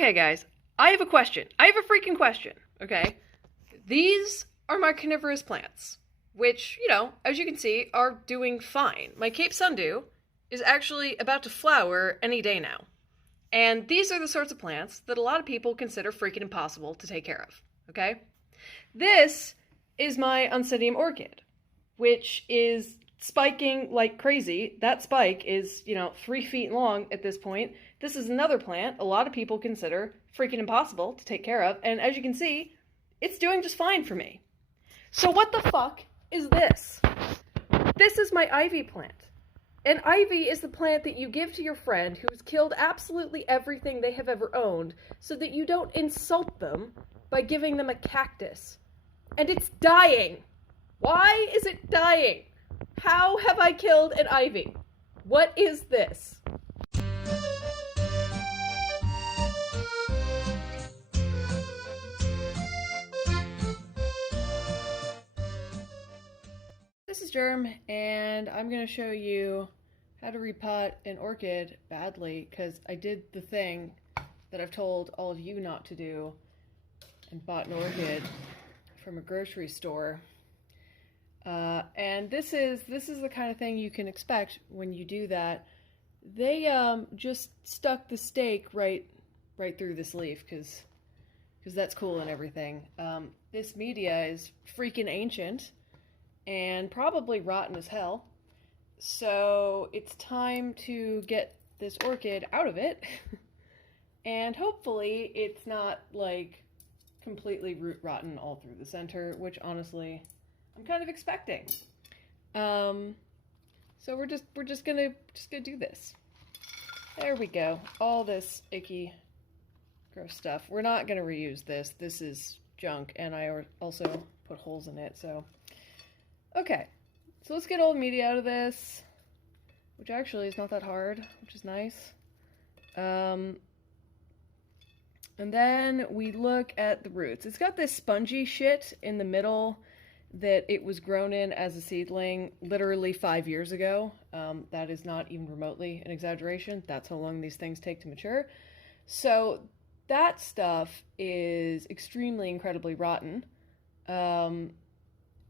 Okay, guys, I have a question. I have a freaking question, okay? These are my carnivorous plants, which, as you can see, are doing fine. My Cape Sundew is actually about to flower any day now. And these are the sorts of plants that a lot of people consider freaking impossible to take care of, okay? This is my Oncidium orchid, which is spiking like crazy. That spike is, 3 feet long at this point. This is another plant a lot of people consider freaking impossible to take care of, and as you can see, it's doing just fine for me. So what the fuck is this? This is my ivy plant. And ivy is the plant that you give to your friend who's killed absolutely everything they have ever owned so that you don't insult them by giving them a cactus. And it's dying. Why is it dying? How have I killed an ivy? What is this? This is Germ, and I'm going to show you how to repot an orchid badly, because I did the thing that I've told all of you not to do and bought an orchid from a grocery store. And this is the kind of thing you can expect when you do that. They just stuck the stake right through this leaf, because that's cool and everything. This media is freaking ancient and probably rotten as hell. So it's time to get this orchid out of it. And hopefully it's not like completely root rotten all through the center, which honestly I'm kind of expecting. So we're just gonna do this. There we go. All this icky gross stuff. We're not gonna reuse this. This is junk, and I also put holes in it, so okay, so let's get all the media out of this, which actually is not that hard, which is nice. And then we look at the roots. It's got this spongy shit in the middle that it was grown in as a seedling literally 5 years ago. That is not even remotely an exaggeration. That's how long these things take to mature. So that stuff is extremely, incredibly rotten.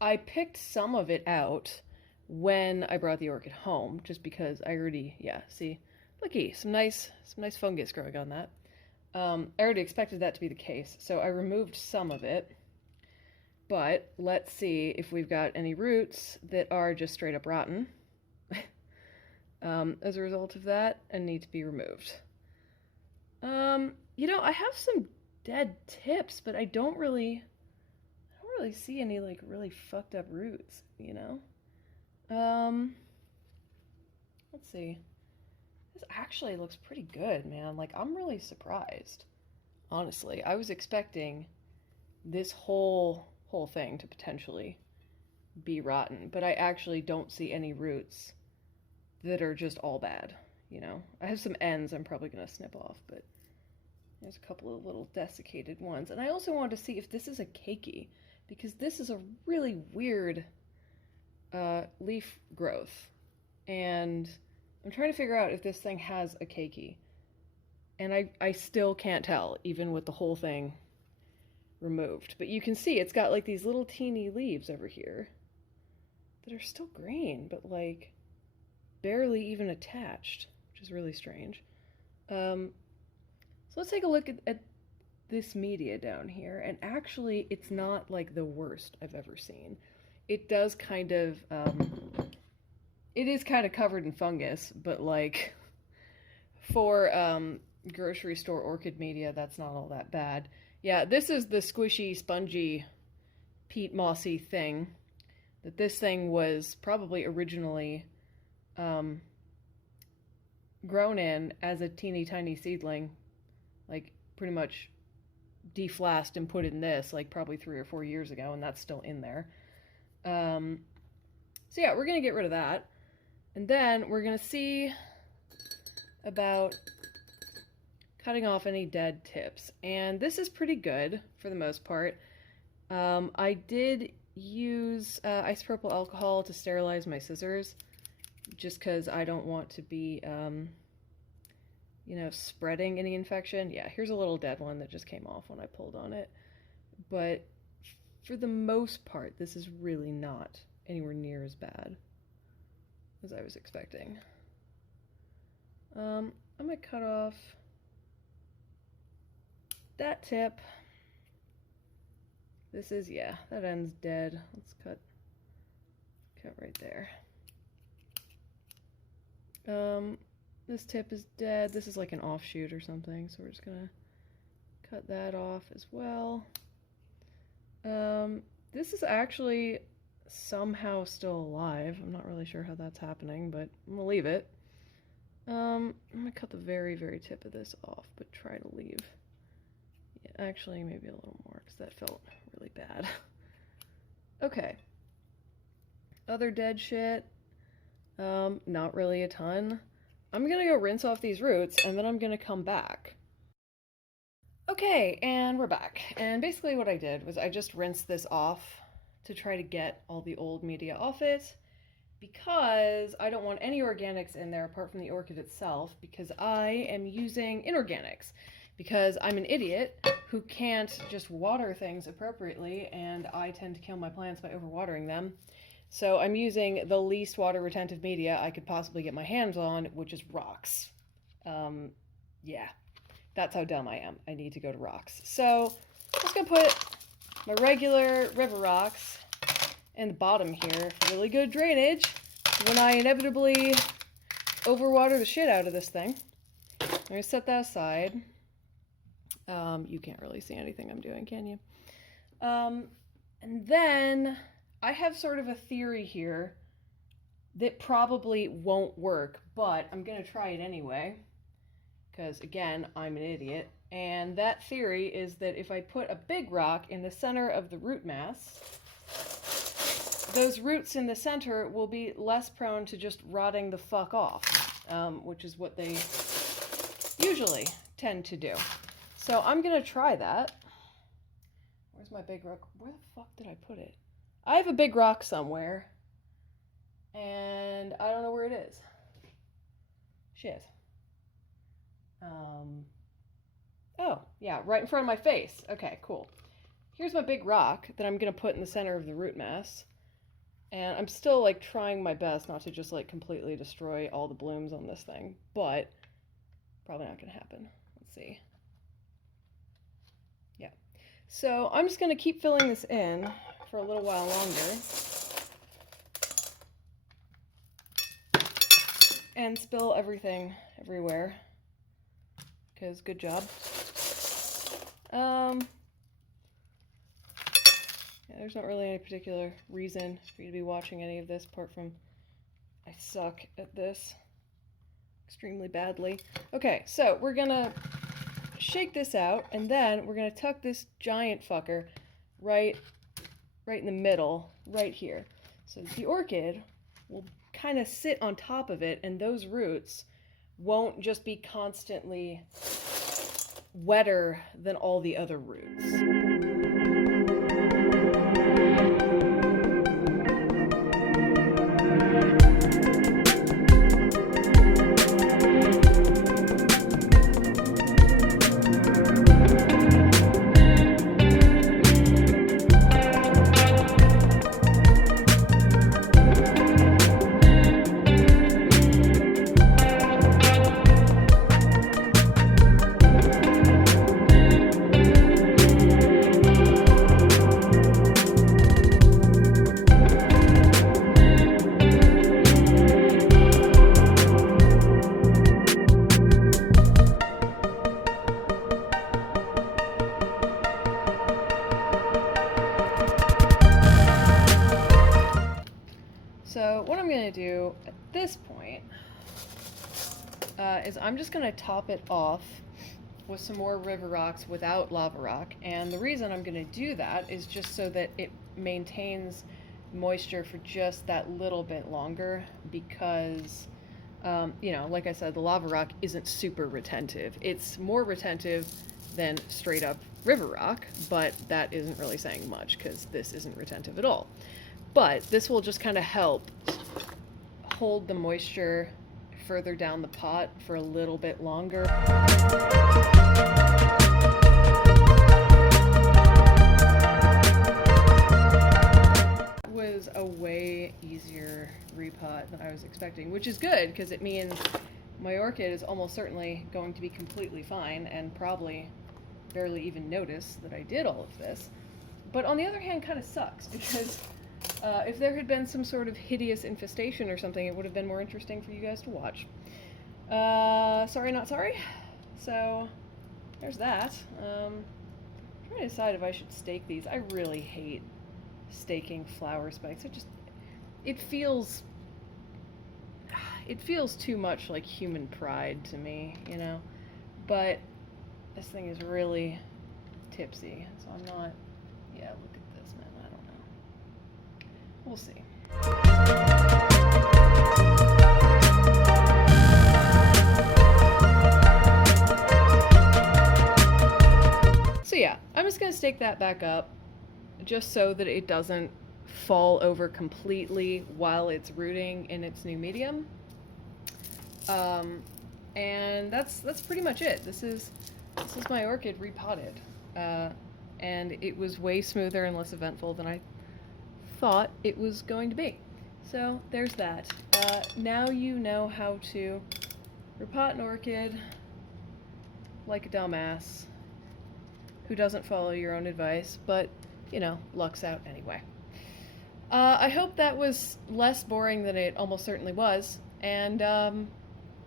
I picked some of it out when I brought the orchid home, just because I already, see, looky, some nice fungus growing on that. I already expected that to be the case, so I removed some of it. But let's see if we've got any roots that are just straight up rotten as a result of that and need to be removed. I have some dead tips, but I don't really see any like really fucked up roots, Let's see. This actually looks pretty good, man. Like, I'm really surprised. Honestly, I was expecting this whole thing to potentially be rotten, but I actually don't see any roots that are just all bad, I have some ends I'm probably going to snip off, but there's a couple of little desiccated ones. And I also wanted to see if this is a keiki, because this is a really weird leaf growth, and I'm trying to figure out if this thing has a keiki, and I still can't tell, even with the whole thing removed. But you can see it's got like these little teeny leaves over here that are still green, but like barely even attached, which is really strange. So let's take a look at this media down here, and actually it's not like the worst I've ever seen. It does kind of, it is kind of covered in fungus, but like for grocery store orchid media, that's not all that bad. Yeah, this is the squishy, spongy, peat mossy thing that this thing was probably originally grown in as a teeny tiny seedling, like pretty much deflasked and put in this like probably 3 or 4 years ago, and that's still in there. So yeah, we're gonna get rid of that, and then we're gonna see about cutting off any dead tips, and this is pretty good for the most part. I did use isopropyl alcohol to sterilize my scissors, just because I don't want to be you know, spreading any infection. Yeah, here's a little dead one that just came off when I pulled on it. But for the most part, this is really not anywhere near as bad as I was expecting. I'm gonna cut off that tip. This is, yeah, that end's dead. Let's cut right there. This tip is dead. This is like an offshoot or something, so we're just gonna cut that off as well. This is actually somehow still alive. I'm not really sure how that's happening, but I'm gonna leave it. I'm gonna cut the very, very tip of this off, but try to leave. Yeah, actually, maybe a little more, because that felt really bad. Okay. Other dead shit. Not really a ton. I'm gonna go rinse off these roots, and then I'm gonna come back. Okay, and we're back. And basically what I did was I just rinsed this off to try to get all the old media off it, because I don't want any organics in there apart from the orchid itself, because I am using inorganics, because I'm an idiot who can't just water things appropriately, and I tend to kill my plants by overwatering them. So I'm using the least water retentive media I could possibly get my hands on, which is rocks. Yeah, that's how dumb I am. I need to go to rocks. So I'm just gonna put my regular river rocks in the bottom here for really good drainage when I inevitably overwater the shit out of this thing. I'm gonna set that aside. You can't really see anything I'm doing, can you? And then I have sort of a theory here that probably won't work, but I'm going to try it anyway, because again, I'm an idiot. And that theory is that if I put a big rock in the center of the root mass, those roots in the center will be less prone to just rotting the fuck off, which is what they usually tend to do. So I'm going to try that. Where's my big rock? Where the fuck did I put it? I have a big rock somewhere, and I don't know where it is. Shit. Oh, yeah, right in front of my face. Okay, cool. Here's my big rock that I'm going to put in the center of the root mass. And I'm still, like, trying my best not to just, like, completely destroy all the blooms on this thing. But probably not going to happen. Let's see. Yeah. So I'm just going to keep filling this in for a little while longer. And spill everything everywhere. Because good job. Yeah, there's not really any particular reason for you to be watching any of this apart from I suck at this extremely badly. Okay, so we're gonna shake this out, and then we're gonna tuck this giant fucker right in the middle, right here. So the orchid will kind of sit on top of it, and those roots won't just be constantly wetter than all the other roots. So what I'm going to do at this point is I'm just going to top it off with some more river rocks without lava rock. And the reason I'm going to do that is just so that it maintains moisture for just that little bit longer, because, you know, like I said, the lava rock isn't super retentive. It's more retentive than straight up river rock, but that isn't really saying much because this isn't retentive at all. But this will just kind of help hold the moisture further down the pot for a little bit longer. Was a way easier repot than I was expecting, which is good because it means my orchid is almost certainly going to be completely fine and probably barely even notice that I did all of this. But on the other hand, kind of sucks because if there had been some sort of hideous infestation or something, it would have been more interesting for you guys to watch. Sorry, not sorry. So there's that. I'm trying to decide if I should stake these. I really hate staking flower spikes. It feels too much like human pride to me, you know. But this thing is really tipsy, so I'm not. Yeah, look at this, man. I don't know. We'll see. So yeah, I'm just gonna stake that back up just so that it doesn't fall over completely while it's rooting in its new medium. And that's pretty much it. This is my orchid repotted. And it was way smoother and less eventful than I thought it was going to be. So there's that. Now you know how to repot an orchid like a dumbass who doesn't follow your own advice, but, you know, lucks out anyway. I hope that was less boring than it almost certainly was, and,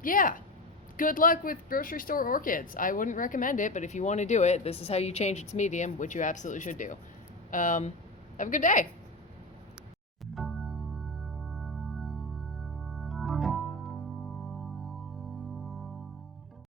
yeah, good luck with grocery store orchids. I wouldn't recommend it, but if you want to do it, this is how you change its medium, which you absolutely should do. Have a good day!